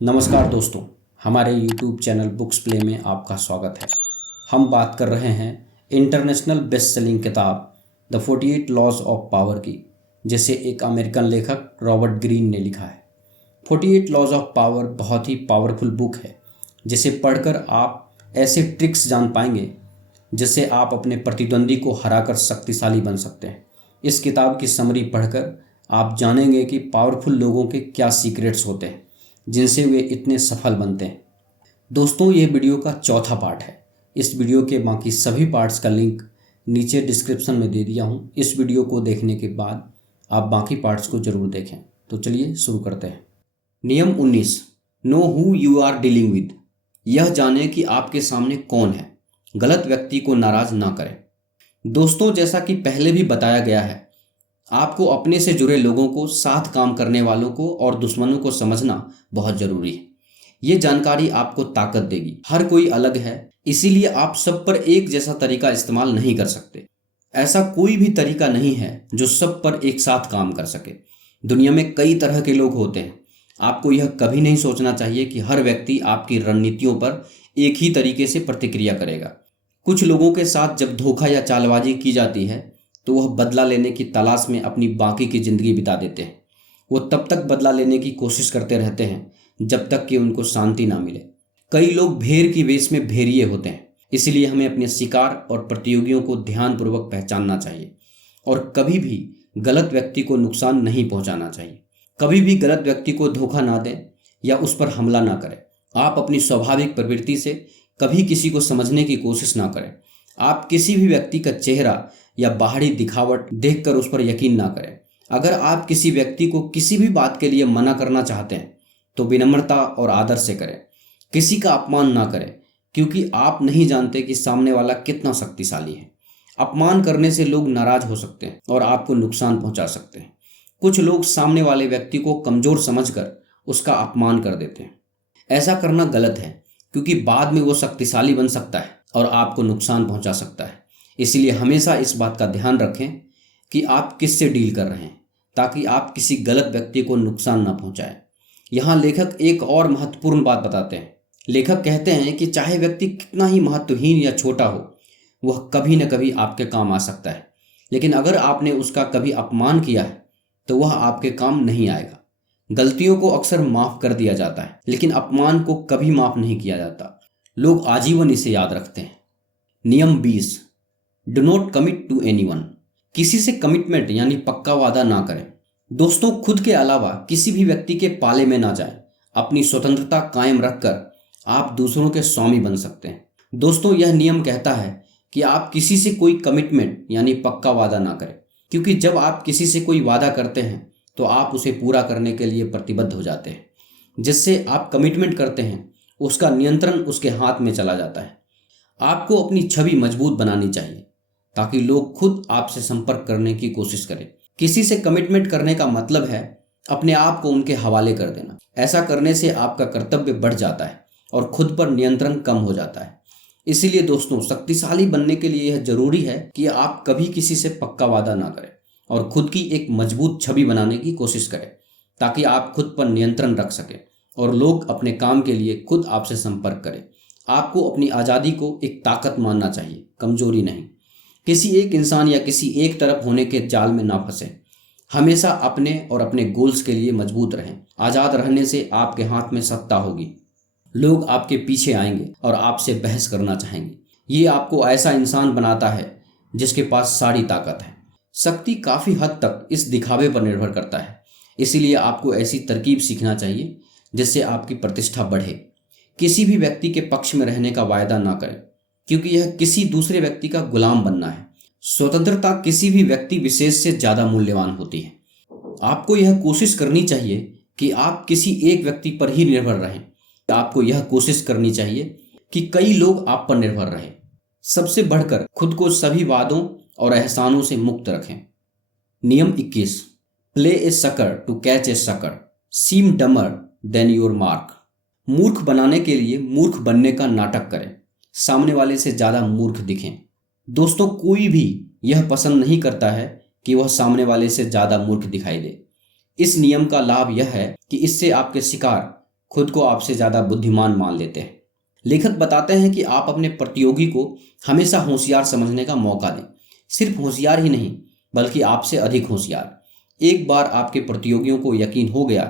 नमस्कार दोस्तों, हमारे YouTube चैनल बुक्स प्ले में आपका स्वागत है। हम बात कर रहे हैं इंटरनेशनल बेस्ट सेलिंग किताब द 48 लॉज ऑफ पावर की, जिसे एक अमेरिकन लेखक रॉबर्ट ग्रीन ने लिखा है। 48 लॉज ऑफ पावर बहुत ही पावरफुल बुक है, जिसे पढ़कर आप ऐसे ट्रिक्स जान पाएंगे जिससे आप अपने प्रतिद्वंदी को हराकर शक्तिशाली बन सकते हैं। इस किताब की समरी पढ़कर आप जानेंगे कि पावरफुल लोगों के क्या सीक्रेट्स होते हैं जिनसे वे इतने सफल बनते हैं। दोस्तों, ये वीडियो का चौथा पार्ट है। इस वीडियो के बाकी सभी पार्ट्स का लिंक नीचे डिस्क्रिप्शन में दे दिया हूँ। इस वीडियो को देखने के बाद आप बाकी पार्ट्स को जरूर देखें। तो चलिए शुरू करते हैं। नियम 19, know who you are dealing with. यह जाने कि आपके सामने कौन है। गलत व्यक्ति को नाराज ना करें। दोस्तों, जैसा कि पहले भी बताया गया है, आपको अपने से जुड़े लोगों को, साथ काम करने वालों को और दुश्मनों को समझना बहुत जरूरी है। ये जानकारी आपको ताकत देगी। हर कोई अलग है, इसीलिए आप सब पर एक जैसा तरीका इस्तेमाल नहीं कर सकते। ऐसा कोई भी तरीका नहीं है जो सब पर एक साथ काम कर सके। दुनिया में कई तरह के लोग होते हैं। आपको यह कभी नहीं सोचना चाहिए कि हर व्यक्ति आपकी रणनीतियों पर एक ही तरीके से प्रतिक्रिया करेगा। कुछ लोगों के साथ जब धोखा या चालबाजी की जाती है तो वह बदला लेने की तलाश में अपनी बाकी की जिंदगी बिता देते हैं। वो तब तक बदला लेने की कोशिश करते रहते हैं जब तक कि उनको शांति ना मिले। कई लोग भेड़ की वेश में भेड़िए होते हैं, इसलिए हमें अपने शिकार और प्रतियोगियों को ध्यानपूर्वक पहचानना चाहिए और कभी भी गलत व्यक्ति को नुकसान नहीं पहुंचाना चाहिए। कभी भी गलत व्यक्ति को धोखा ना दें या उस पर हमला ना करें। आप अपनी स्वाभाविक प्रवृत्ति से कभी किसी को समझने की कोशिश ना करें। आप किसी भी व्यक्ति का चेहरा या बाहरी दिखावट देखकर उस पर यकीन ना करें। अगर आप किसी व्यक्ति को किसी भी बात के लिए मना करना चाहते हैं तो विनम्रता और आदर से करें। किसी का अपमान ना करें, क्योंकि आप नहीं जानते कि सामने वाला कितना शक्तिशाली है। अपमान करने से लोग नाराज हो सकते हैं और आपको नुकसान पहुंचा सकते हैं। कुछ लोग सामने वाले व्यक्ति को कमजोर समझकर उसका अपमान कर देते हैं। ऐसा करना गलत है, क्योंकि बाद में वो शक्तिशाली बन सकता है और आपको नुकसान पहुंचा सकता है। इसलिए हमेशा इस बात का ध्यान रखें कि आप किससे डील कर रहे हैं, ताकि आप किसी गलत व्यक्ति को नुकसान ना पहुंचाएं। यहाँ लेखक एक और महत्वपूर्ण बात बताते हैं। लेखक कहते हैं कि चाहे व्यक्ति कितना ही महत्वहीन या छोटा हो, वह कभी न कभी आपके काम आ सकता है। लेकिन अगर आपने उसका कभी अपमान किया है तो वह आपके काम नहीं आएगा। गलतियों को अक्सर माफ कर दिया जाता है, लेकिन अपमान को कभी माफ नहीं किया जाता। लोग आजीवन इसे याद रखते हैं। नियम 20, do not commit to anyone. किसी से कमिटमेंट यानी पक्का वादा ना करें। दोस्तों, खुद के अलावा किसी भी व्यक्ति के पाले में ना जाएं। अपनी स्वतंत्रता कायम रखकर आप दूसरों के स्वामी बन सकते हैं। दोस्तों, यह नियम कहता है कि आप किसी से कोई कमिटमेंट यानी पक्का वादा ना करें, क्योंकि जब आप किसी से कोई वादा करते हैं तो आप उसे पूरा करने के लिए प्रतिबद्ध हो जाते हैं। जिससे आप कमिटमेंट करते हैं उसका नियंत्रण उसके हाथ में चला जाता है। आपको अपनी छवि मजबूत बनानी चाहिए ताकि लोग खुद आपसे संपर्क करने की कोशिश करें। किसी से कमिटमेंट करने का मतलब है अपने आप को उनके हवाले कर देना। ऐसा करने से आपका कर्तव्य बढ़ जाता है और खुद पर नियंत्रण कम हो जाता है। इसीलिए दोस्तों, शक्तिशाली बनने के लिए यह जरूरी है कि आप कभी किसी से पक्का वादा ना करें और खुद की एक मजबूत छवि बनाने की कोशिश करें, ताकि आप खुद पर नियंत्रण रख सकें और लोग अपने काम के लिए खुद आपसे संपर्क करें। आपको अपनी आज़ादी को एक ताकत मानना चाहिए, कमजोरी नहीं। किसी एक इंसान या किसी एक तरफ होने के जाल में ना फंसे। हमेशा अपने और अपने गोल्स के लिए मजबूत रहें। आज़ाद रहने से आपके हाथ में सत्ता होगी। लोग आपके पीछे आएंगे और आपसे बहस करना चाहेंगे। ये आपको ऐसा इंसान बनाता है जिसके पास सारी ताकत है। शक्ति काफ़ी हद तक इस दिखावे पर निर्भर करता है। इसीलिए आपको ऐसी तरकीब सीखना चाहिए जिससे आपकी प्रतिष्ठा बढ़े। किसी भी व्यक्ति के पक्ष में रहने का वायदा ना करें, क्योंकि यह किसी दूसरे व्यक्ति का गुलाम बनना है। स्वतंत्रता किसी भी व्यक्ति विशेष से ज्यादा मूल्यवान होती है। आपको यह कोशिश करनी चाहिए कि आप किसी एक व्यक्ति पर ही निर्भर रहें। आपको यह कोशिश करनी चाहिए कि कई लोग आप पर निर्भर रहें। सबसे बढ़कर खुद को सभी वादों और एहसानों से मुक्त रखें। नियम 21, play a sucker to catch a sucker, seem dumber than your mark. मूर्ख बनाने के लिए मूर्ख बनने का नाटक करें। सामने वाले से ज्यादा मूर्ख दिखें। दोस्तों, कोई भी यह पसंद नहीं करता है कि वह सामने वाले से ज्यादा मूर्ख दिखाई दे। इस नियम का लाभ यह है कि इससे आपके शिकार खुद को आपसे ज़्यादा बुद्धिमान मान लेते हैं। लेखक बताते हैं कि आप अपने प्रतियोगी को हमेशा होशियार समझने का मौका दें। सिर्फ होशियार ही नहीं, बल्कि आपसे अधिक होशियार। एक बार आपके प्रतियोगियों को यकीन हो गया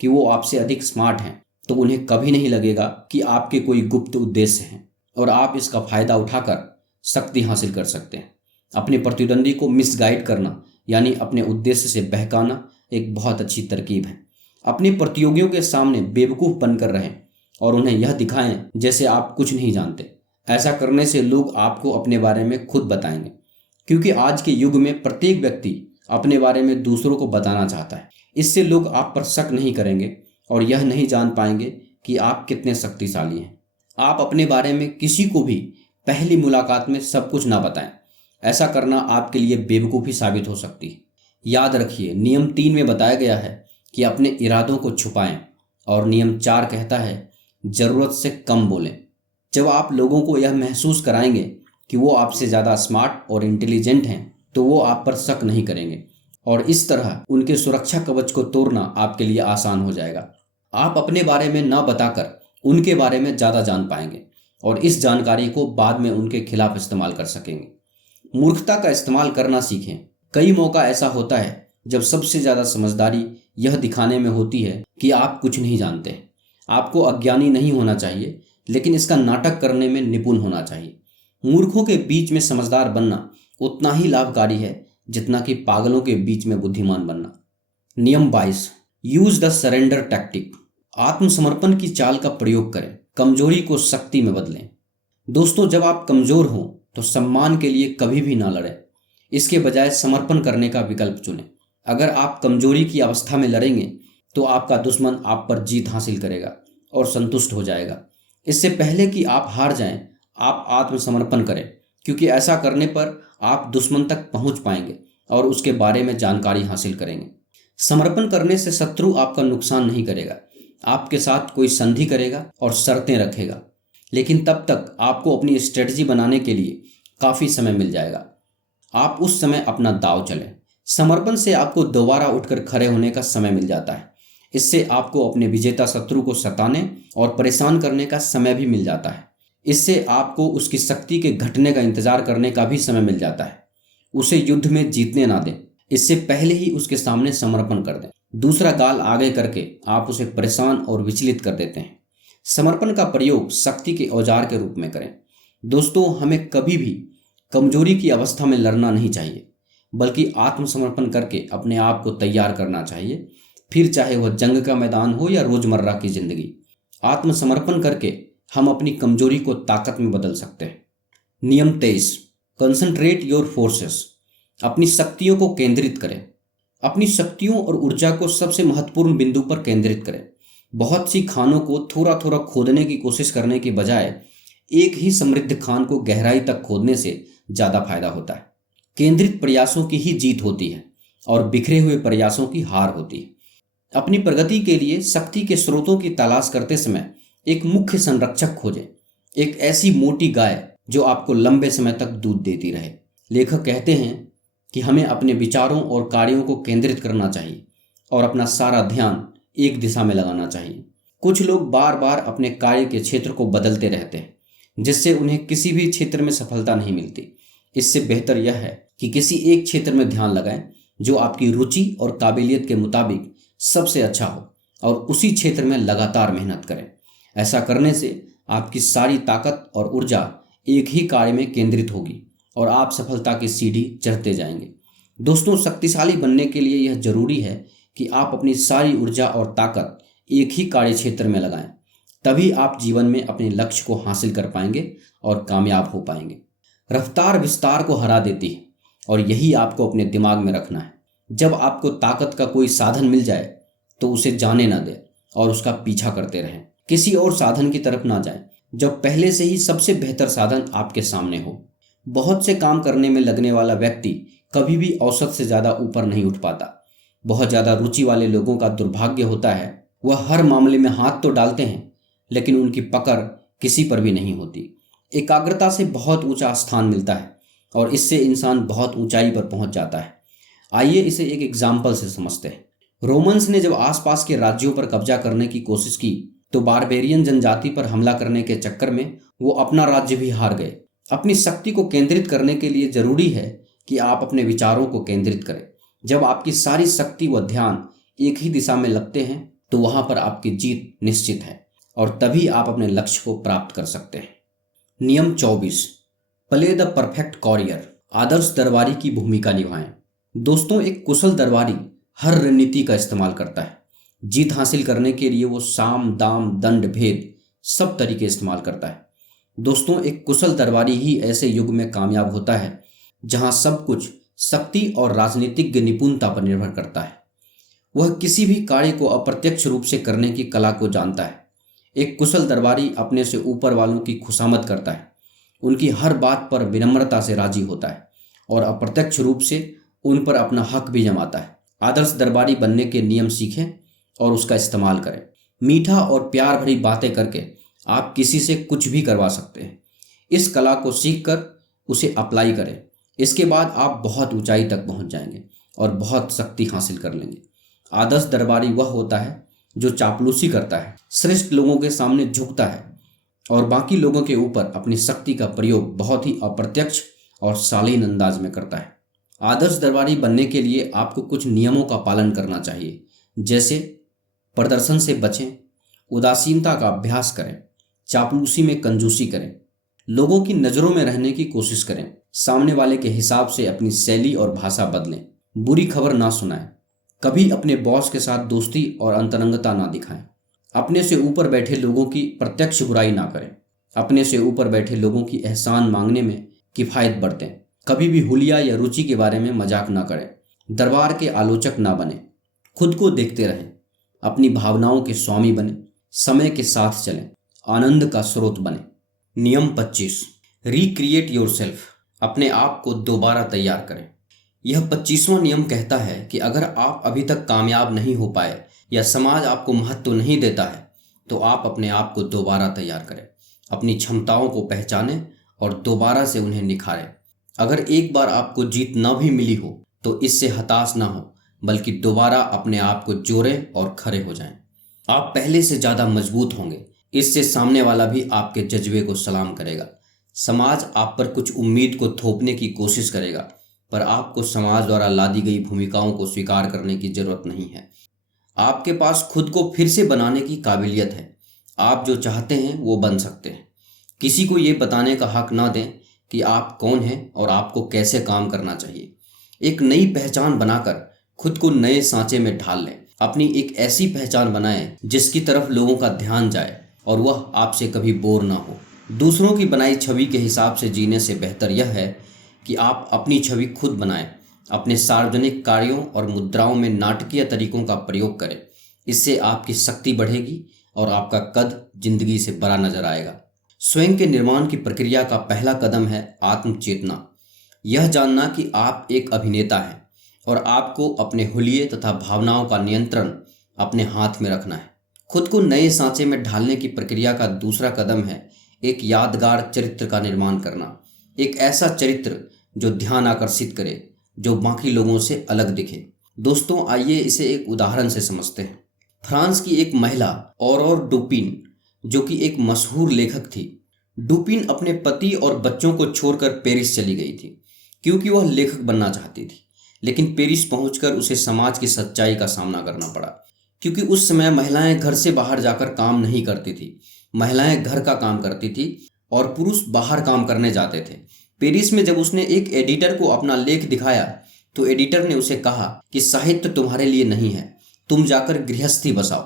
कि वो आपसे अधिक स्मार्ट हैं, तो उन्हें कभी नहीं लगेगा कि आपके कोई गुप्त उद्देश्य हैं और आप इसका फायदा उठाकर शक्ति हासिल कर सकते हैं। अपने प्रतिद्वंदी को मिसगाइड करना, यानी अपने उद्देश्य से बहकाना, एक बहुत अच्छी तरकीब है। अपने प्रतियोगियों के सामने बेवकूफ़ बनकर रहें और उन्हें यह दिखाएं जैसे आप कुछ नहीं जानते। ऐसा करने से लोग आपको अपने बारे में खुद बताएंगे, क्योंकि आज के युग में प्रत्येक व्यक्ति अपने बारे में दूसरों को बताना चाहता है। इससे लोग आप पर शक नहीं करेंगे और यह नहीं जान पाएंगे कि आप कितने शक्तिशाली हैं। आप अपने बारे में किसी को भी पहली मुलाकात में सब कुछ ना बताएं। ऐसा करना आपके लिए बेवकूफ़ी साबित हो सकती है। याद रखिए, नियम 3 में बताया गया है कि अपने इरादों को छुपाएं, और नियम 4 कहता है ज़रूरत से कम बोलें। जब आप लोगों को यह महसूस कराएंगे कि वो आपसे ज़्यादा स्मार्ट और इंटेलिजेंट हैं, तो वो आप पर शक नहीं करेंगे और इस तरह उनके सुरक्षा कवच को तोड़ना आपके लिए आसान हो जाएगा। आप अपने बारे में न बताकर उनके बारे में ज़्यादा जान पाएंगे और इस जानकारी को बाद में उनके खिलाफ इस्तेमाल कर सकेंगे। मूर्खता का इस्तेमाल करना सीखें। कई मौका ऐसा होता है जब सबसे ज़्यादा समझदारी यह दिखाने में होती है कि आप कुछ नहीं जानते। आपको अज्ञानी नहीं होना चाहिए, लेकिन इसका नाटक करने में निपुण होना चाहिए। मूर्खों के बीच में समझदार बनना उतना ही लाभकारी है जितना कि पागलों के बीच में बुद्धिमान बनना। नियम 22, यूज द सरेंडर टैक्टिक। आत्मसमर्पण की चाल का प्रयोग करें, कमजोरी को शक्ति में बदलें। दोस्तों, जब आप कमजोर हों तो सम्मान के लिए कभी भी ना लड़ें। इसके बजाय समर्पण करने का विकल्प चुनें। अगर आप कमजोरी की अवस्था में लड़ेंगे तो आपका दुश्मन आप पर जीत हासिल करेगा और संतुष्ट हो जाएगा। इससे पहले कि आप हार जाएं, आप आत्मसमर्पण करें, क्योंकि ऐसा करने पर आप दुश्मन तक पहुंच पाएंगे और उसके बारे में जानकारी हासिल करेंगे। समर्पण करने से शत्रु आपका नुकसान नहीं करेगा, आपके साथ कोई संधि करेगा और शर्तें रखेगा, लेकिन तब तक आपको अपनी स्ट्रेटजी बनाने के लिए काफ़ी समय मिल जाएगा। आप उस समय अपना दांव चलें। समर्पण से आपको दोबारा उठकर खड़े होने का समय मिल जाता है। इससे आपको अपने विजेता शत्रु को सताने और परेशान करने का समय भी मिल जाता है। इससे आपको उसकी शक्ति के घटने का इंतजार करने का भी समय मिल जाता है। उसे युद्ध में जीतने ना दें, इससे पहले ही उसके सामने समर्पण कर दें। दूसरा गाल आगे करके आप उसे परेशान और विचलित कर देते हैं। समर्पण का प्रयोग शक्ति के औजार के रूप में करें। दोस्तों, हमें कभी भी कमजोरी की अवस्था में लड़ना नहीं चाहिए, बल्कि आत्मसमर्पण करके अपने आप को तैयार करना चाहिए, फिर चाहे वह जंग का मैदान हो या रोजमर्रा की जिंदगी। आत्मसमर्पण करके हम अपनी कमजोरी को ताकत में बदल सकते हैं। नियम 23, कंसंट्रेट योर फोर्सेस। अपनी शक्तियों को केंद्रित करें। अपनी शक्तियों और ऊर्जा को सबसे महत्वपूर्ण बिंदु पर केंद्रित करें। बहुत सी खानों को थोड़ा थोड़ा खोदने की कोशिश करने के बजाय एक ही समृद्ध खान को गहराई तक खोदने से ज़्यादा फायदा होता है। केंद्रित प्रयासों की ही जीत होती है और बिखरे हुए प्रयासों की हार होती है। अपनी प्रगति के लिए शक्ति के स्रोतों की तलाश करते समय एक मुख्य संरक्षक खोजें, एक ऐसी मोटी गाय जो आपको लंबे समय तक दूध देती रहे। लेखक कहते हैं कि हमें अपने विचारों और कार्यों को केंद्रित करना चाहिए और अपना सारा ध्यान एक दिशा में लगाना चाहिए। कुछ लोग बार बार अपने कार्य के क्षेत्र को बदलते रहते हैं, जिससे उन्हें किसी भी क्षेत्र में सफलता नहीं मिलती। इससे बेहतर यह है कि किसी एक क्षेत्र में ध्यान लगाएं जो आपकी रुचि और काबिलियत के मुताबिक सबसे अच्छा हो और उसी क्षेत्र में लगातार मेहनत करें। ऐसा करने से आपकी सारी ताकत और ऊर्जा एक ही कार्य में केंद्रित होगी और आप सफलता की सीढ़ी चढ़ते जाएंगे। दोस्तों, शक्तिशाली बनने के लिए यह जरूरी है कि आप अपनी सारी ऊर्जा और ताकत एक ही कार्य क्षेत्र में लगाएं। तभी आप जीवन में अपने लक्ष्य को हासिल कर पाएंगे और कामयाब हो पाएंगे। रफ्तार विस्तार को हरा देती है और यही आपको अपने दिमाग में रखना है। जब आपको ताकत का कोई साधन मिल जाए तो उसे जाने ना दें और उसका पीछा करते रहें। किसी और साधन की तरफ ना जाएं जब पहले से ही सबसे बेहतर साधन आपके सामने हो। बहुत से काम करने में लगने वाला व्यक्ति कभी भी औसत से ज़्यादा ऊपर नहीं उठ पाता। बहुत ज़्यादा रुचि वाले लोगों का दुर्भाग्य होता है, वह हर मामले में हाथ तो डालते हैं लेकिन उनकी पकड़ किसी पर भी नहीं होती। एकाग्रता से बहुत ऊंचा स्थान मिलता है और इससे इंसान बहुत ऊंचाई पर पहुंच जाता है। आइए इसे एक एग्जाम्पल से समझते हैं। रोमन्स ने जब आसपास के राज्यों पर कब्जा करने की कोशिश की तो बारबेरियन जनजाति पर हमला करने के चक्कर में वो अपना राज्य भी हार गए। अपनी शक्ति को केंद्रित करने के लिए जरूरी है कि आप अपने विचारों को केंद्रित करें। जब आपकी सारी शक्ति व ध्यान एक ही दिशा में लगते हैं तो वहां पर आपकी जीत निश्चित है और तभी आप अपने लक्ष्य को प्राप्त कर सकते हैं। नियम 24, प्ले द परफेक्ट कॉरियर। आदर्श दरबारी की भूमिका निभाएं। दोस्तों, एक कुशल दरबारी हर रणनीति का इस्तेमाल करता है। जीत हासिल करने के लिए वो साम दाम दंड भेद सब तरीके इस्तेमाल करता है। दोस्तों, एक कुशल दरबारी ही ऐसे युग में कामयाब होता है जहां सब कुछ शक्ति और राजनीतिक निपुणता पर निर्भर करता है। वह किसी भी कार्य को अप्रत्यक्ष रूप से करने की कला को जानता है। एक कुशल दरबारी अपने से ऊपर वालों की खुशामद करता है, उनकी हर बात पर विनम्रता से राजी होता है और अप्रत्यक्ष रूप से उन पर अपना हक भी जमाता है। आदर्श दरबारी बनने के नियम सीखें और उसका इस्तेमाल करें। मीठा और प्यार भरी बातें करके आप किसी से कुछ भी करवा सकते हैं। इस कला को सीखकर उसे अप्लाई करें। इसके बाद आप बहुत ऊंचाई तक पहुंच जाएंगे और बहुत शक्ति हासिल कर लेंगे। आदर्श दरबारी वह होता है जो चापलूसी करता है, श्रेष्ठ लोगों के सामने झुकता है और बाकी लोगों के ऊपर अपनी शक्ति का प्रयोग बहुत ही अप्रत्यक्ष और शालीन अंदाज में करता है। आदर्श दरबारी बनने के लिए आपको कुछ नियमों का पालन करना चाहिए, जैसे प्रदर्शन से बचें, उदासीनता का अभ्यास करें, चापलूसी में कंजूसी करें, लोगों की नज़रों में रहने की कोशिश करें, सामने वाले के हिसाब से अपनी शैली और भाषा बदलें, बुरी खबर ना सुनाएं, कभी अपने बॉस के साथ दोस्ती और अंतरंगता ना दिखाएं, अपने से ऊपर बैठे लोगों की प्रत्यक्ष बुराई ना करें, अपने से ऊपर बैठे लोगों की एहसान मांगने में किफ़ायत बरतें, कभी भी हुलिया या रुचि के बारे में मजाक ना करें, दरबार के आलोचक ना बने, खुद को देखते रहें, अपनी भावनाओं के स्वामी बने, समय के साथ चलें, आनंद का स्रोत बने। नियम 25, रिक्रिएट योरसेल्फ। अपने आप को दोबारा तैयार करें। यह 25वां नियम कहता है कि अगर आप अभी तक कामयाब नहीं हो पाए या समाज आपको महत्व नहीं देता है तो आप अपने आप को दोबारा तैयार करें। अपनी क्षमताओं को पहचानें और दोबारा से उन्हें निखारें। अगर एक बार आपको जीत न भी मिली हो तो इससे हताश ना हो, बल्कि दोबारा अपने आप को जोड़ें और खड़े हो जाएं। आप पहले से ज़्यादा मजबूत होंगे। इससे सामने वाला भी आपके जज्बे को सलाम करेगा। समाज आप पर कुछ उम्मीद को थोपने की कोशिश करेगा, पर आपको समाज द्वारा लादी गई भूमिकाओं को स्वीकार करने की जरूरत नहीं है। आपके पास खुद को फिर से बनाने की काबिलियत है। आप जो चाहते हैं वो बन सकते हैं। किसी को ये बताने का हक ना दें कि आप कौन हैं और आपको कैसे काम करना चाहिए। एक नई पहचान बनाकर खुद को नए सांचे में ढाल लें। अपनी एक ऐसी पहचान बनाएं जिसकी तरफ लोगों का ध्यान जाए और वह आपसे कभी बोर ना हो। दूसरों की बनाई छवि के हिसाब से जीने से बेहतर यह है कि आप अपनी छवि खुद बनाएं। अपने सार्वजनिक कार्यों और मुद्राओं में नाटकीय तरीकों का प्रयोग करें। इससे आपकी शक्ति बढ़ेगी और आपका कद जिंदगी से बड़ा नजर आएगा। स्वयं के निर्माण की प्रक्रिया का पहला कदम है आत्मचेतना। यह जानना कि आप एक अभिनेता हैं और आपको अपने हुलिये तथा भावनाओं का नियंत्रण अपने हाथ में रखना है। खुद को नए सांचे में ढालने की प्रक्रिया का दूसरा कदम है एक यादगार चरित्र का निर्माण करना। एक ऐसा चरित्र जो ध्यान आकर्षित करे, जो बाकी लोगों से अलग दिखे। दोस्तों, आइए इसे एक उदाहरण से समझते हैं। फ्रांस की एक महिला ऑरोर डुपिन, जो कि एक मशहूर लेखक थी। डुपिन अपने पति और बच्चों को छोड़कर पेरिस चली गई थी क्योंकि वह लेखक बनना चाहती थी। लेकिन पेरिस पहुंचकर उसे समाज की सच्चाई का सामना करना पड़ा, क्योंकि उस समय महिलाएं घर से बाहर जाकर काम नहीं करती थी। महिलाएं घर का काम करती थी और पुरुष बाहर काम करने जाते थे। पेरिस में जब उसने एक एडिटर को अपना लेख दिखाया तो एडिटर ने उसे कहा कि साहित्य तुम्हारे लिए नहीं है, तुम जाकर गृहस्थी बसाओ।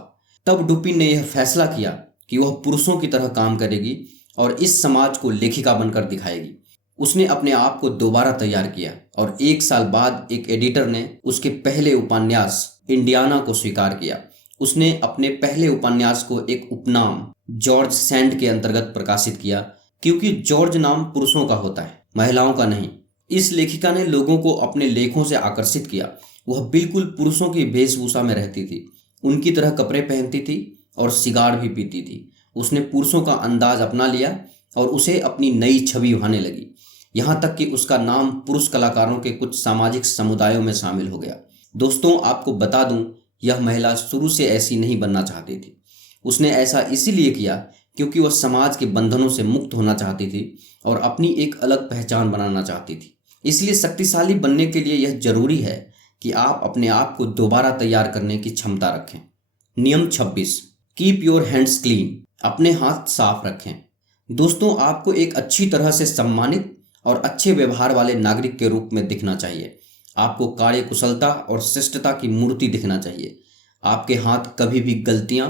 तब डुपिन ने यह फैसला किया कि वह पुरुषों की तरह काम करेगी और इस समाज को लेखिका बनकर दिखाएगी। उसने अपने आप को दोबारा तैयार किया और 1 साल बाद एक एडिटर ने उसके पहले उपन्यास इंडियाना को स्वीकार किया। उसने अपने पहले उपन्यास को एक उपनाम जॉर्ज सैंड के अंतर्गत प्रकाशित किया, क्योंकि जॉर्ज नाम पुरुषों का होता है, महिलाओं का नहीं। इस लेखिका ने लोगों को अपने लेखों से आकर्षित किया। वह बिल्कुल पुरुषों की वेशभूषा में रहती थी, उनकी तरह कपड़े पहनती थी और सिगार भी पीती थी। उसने पुरुषों का अंदाज अपना लिया और उसे अपनी नई छवि उभारने लगी, यहाँ तक कि उसका नाम पुरुष कलाकारों के कुछ सामाजिक समुदायों में शामिल हो गया। दोस्तों, आपको बता दूं, यह महिला शुरू से ऐसी नहीं बनना चाहती थी। उसने ऐसा इसीलिए किया क्योंकि वह समाज के बंधनों से मुक्त होना चाहती थी और अपनी एक अलग पहचान बनाना चाहती थी। इसलिए शक्तिशाली बनने के लिए यह जरूरी है कि आप अपने आप को दोबारा तैयार करने की क्षमता रखें। नियम 26, कीप योर हैंड्स क्लीन, अपने हाथ साफ रखें। दोस्तों, आपको एक अच्छी तरह से सम्मानित और अच्छे व्यवहार वाले नागरिक के रूप में दिखना चाहिए। आपको कार्यकुशलता और शिष्टता की मूर्ति दिखना चाहिए। आपके हाथ कभी भी गलतियां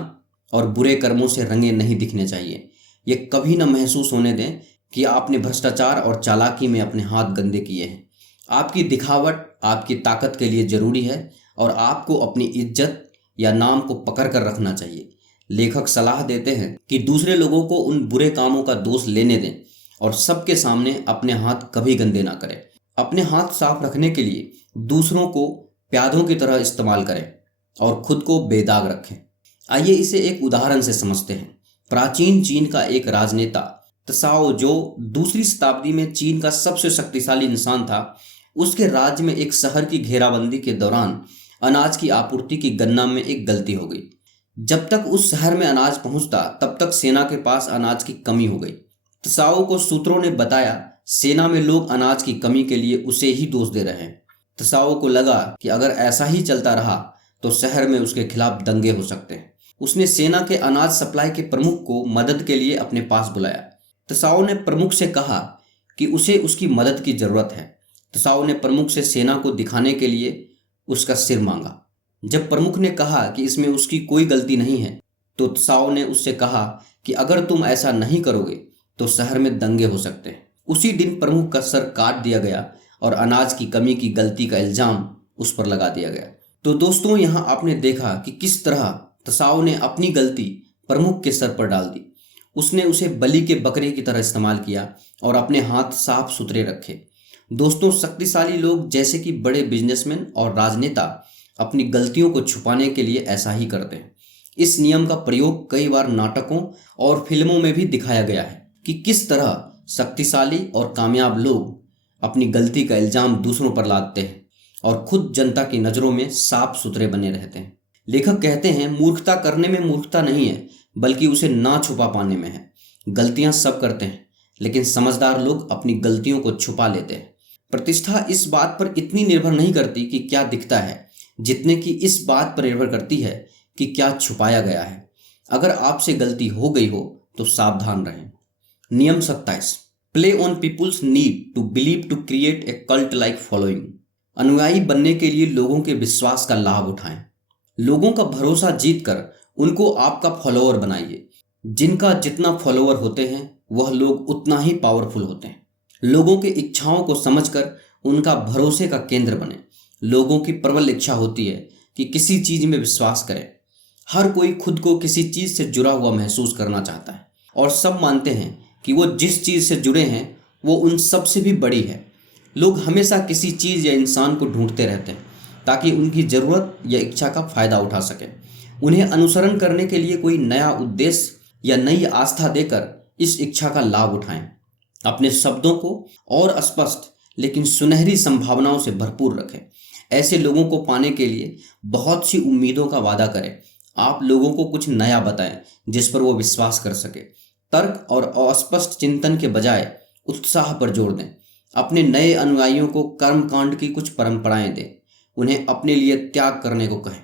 और बुरे कर्मों से रंगे नहीं दिखने चाहिए। ये कभी न महसूस होने दें कि आपने भ्रष्टाचार और चालाकी में अपने हाथ गंदे किए हैं। आपकी दिखावट आपकी ताकत के लिए जरूरी है और आपको अपनी इज्जत या नाम को पकड़ कर रखना चाहिए। लेखक सलाह देते हैं कि दूसरे लोगों को उन बुरे कामों का दोष लेने दें और सबके सामने अपने हाथ कभी गंदे ना करें। अपने हाथ साफ रखने के लिए दूसरों को प्यादों की तरह इस्तेमाल करें और खुद को बेदाग रखें। आइए इसे एक उदाहरण से समझते हैं। प्राचीन चीन का एक राजनेता त्साओ, जो दूसरी शताब्दी में चीन का सबसे शक्तिशाली इंसान था, उसके राज्य में एक शहर की घेराबंदी के दौरान अनाज की आपूर्ति की गणना में एक गलती हो गई। जब तक उस शहर में अनाज पहुंचता तब तक सेना के पास अनाज की कमी हो गई। त्साओ को सूत्रों ने बताया सेना में लोग अनाज की कमी के लिए उसे ही दोष दे रहे हैं। त्साओ को लगा कि अगर ऐसा ही चलता रहा तो शहर में उसके खिलाफ दंगे हो सकते हैं। उसने सेना के अनाज सप्लाई के प्रमुख को मदद के लिए अपने पास बुलाया। त्साओ ने प्रमुख से कहा कि उसे उसकी मदद की जरूरत है। त्साओ ने प्रमुख से सेना को दिखाने के लिए उसका सिर मांगा। जब प्रमुख ने कहा कि इसमें उसकी कोई गलती नहीं है तो त्साओ ने उससे कहा कि अगर तुम ऐसा नहीं करोगे तो शहर में दंगे हो सकते हैं। उसी दिन प्रमुख का सर काट दिया गया और अनाज की कमी की गलती का इल्जाम उस पर लगा दिया गया। तो दोस्तों, यहाँ आपने देखा कि किस तरह त्साओ ने अपनी गलती प्रमुख के सर पर डाल दी। उसने उसे बलि के बकरे की तरह इस्तेमाल किया और अपने हाथ साफ सुथरे रखे। दोस्तों, शक्तिशाली लोग जैसे कि बड़े बिजनेसमैन और राजनेता अपनी गलतियों को छुपाने के लिए ऐसा ही करते हैं। इस नियम का प्रयोग कई बार नाटकों और फिल्मों में भी दिखाया गया है कि किस तरह शक्तिशाली और कामयाब लोग अपनी गलती का इल्जाम दूसरों पर लादते हैं और खुद जनता की नज़रों में साफ सुथरे बने रहते हैं। लेखक कहते हैं, मूर्खता करने में मूर्खता नहीं है बल्कि उसे ना छुपा पाने में है। गलतियां सब करते हैं लेकिन समझदार लोग अपनी गलतियों को छुपा लेते हैं। प्रतिष्ठा इस बात पर इतनी निर्भर नहीं करती कि क्या दिखता है जितने कि इस बात पर निर्भर करती है कि क्या छुपाया गया है। अगर आपसे गलती हो गई हो तो सावधान रहें। नियम 27, play on people's need to believe to create a cult like following. अनुयायी बनने के लिए लोगों के विश्वास का लाभ उठाएं। लोगों का भरोसा जीतकर उनको आपका फॉलोअर बनाइए। जिनका जितना फॉलोअर होते हैं वह लोग उतना ही पावरफुल होते हैं। लोगों की इच्छाओं को समझकर उनका भरोसे का केंद्र बने। लोगों की प्रबल इच्छा होती है कि किसी चीज में विश्वास करें। हर कोई खुद को किसी चीज से जुड़ा हुआ महसूस करना चाहता है और सब मानते हैं कि वो जिस चीज से जुड़े हैं वो उन सब से भी बड़ी है। लोग हमेशा किसी चीज या इंसान को ढूंढते रहते हैं ताकि उनकी जरूरत या इच्छा का फायदा उठा सकें। उन्हें अनुसरण करने के लिए कोई नया उद्देश्य या नई आस्था देकर इस इच्छा का लाभ उठाएं। अपने शब्दों को और स्पष्ट लेकिन सुनहरी संभावनाओं से भरपूर रखें। ऐसे लोगों को पाने के लिए बहुत सी उम्मीदों का वादा करें। आप लोगों को कुछ नया बताएं जिस पर वो विश्वास कर सके। तर्क और अस्पष्ट चिंतन के बजाय उत्साह पर जोर दें। अपने नए अनुयायियों को कर्मकांड की कुछ परंपराएं दें। उन्हें अपने लिए त्याग करने को कहें।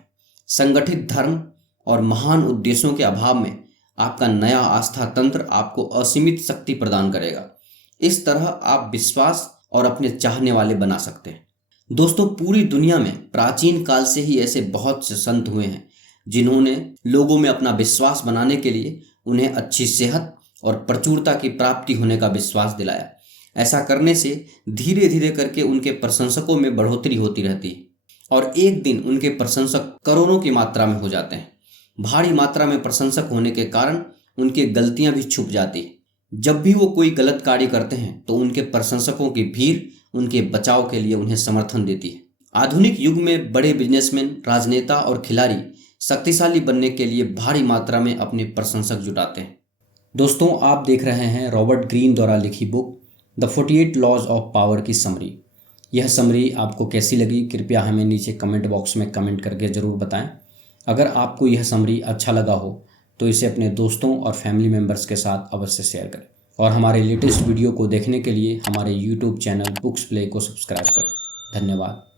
संगठित धर्म और महान उद्देश्यों के अभाव में आपका नया आस्था तंत्र आपको असीमित शक्ति प्रदान करेगा। इस तरह आप विश्वास और अपने चाहने वाले बना सकते हैं। दोस्तों, पूरी दुनिया में प्राचीन काल से ही ऐसे बहुत से संत हुए हैं जिन्होंने लोगों में अपना विश्वास बनाने के लिए उन्हें अच्छी सेहत और प्रचुरता की प्राप्ति होने का विश्वास दिलाया। ऐसा करने से धीरे धीरे करके उनके प्रशंसकों में बढ़ोतरी होती रहती है और एक दिन उनके प्रशंसक करोड़ों की मात्रा में हो जाते हैं। भारी मात्रा में प्रशंसक होने के कारण उनकी गलतियां भी छुप जाती हैं। जब भी वो कोई गलत कार्य करते हैं तो उनके प्रशंसकों की भीड़ उनके बचाव के लिए उन्हें समर्थन देती है। आधुनिक युग में बड़े बिजनेसमैन, राजनेता और खिलाड़ी शक्तिशाली बनने के लिए भारी मात्रा में अपने प्रशंसक जुटाते हैं। दोस्तों, आप देख रहे हैं रॉबर्ट ग्रीन द्वारा लिखी book the 48 laws of power की समरी। यह समरी आपको कैसी लगी कृपया हमें नीचे कमेंट बॉक्स में कमेंट करके ज़रूर बताएं। अगर आपको यह समरी अच्छा लगा हो तो इसे अपने दोस्तों और फैमिली मेम्बर्स के साथ अवश्य शेयर करें और हमारे लेटेस्ट वीडियो को देखने के लिए हमारे यूट्यूब चैनल बुक्स प्ले को सब्सक्राइब करें। धन्यवाद।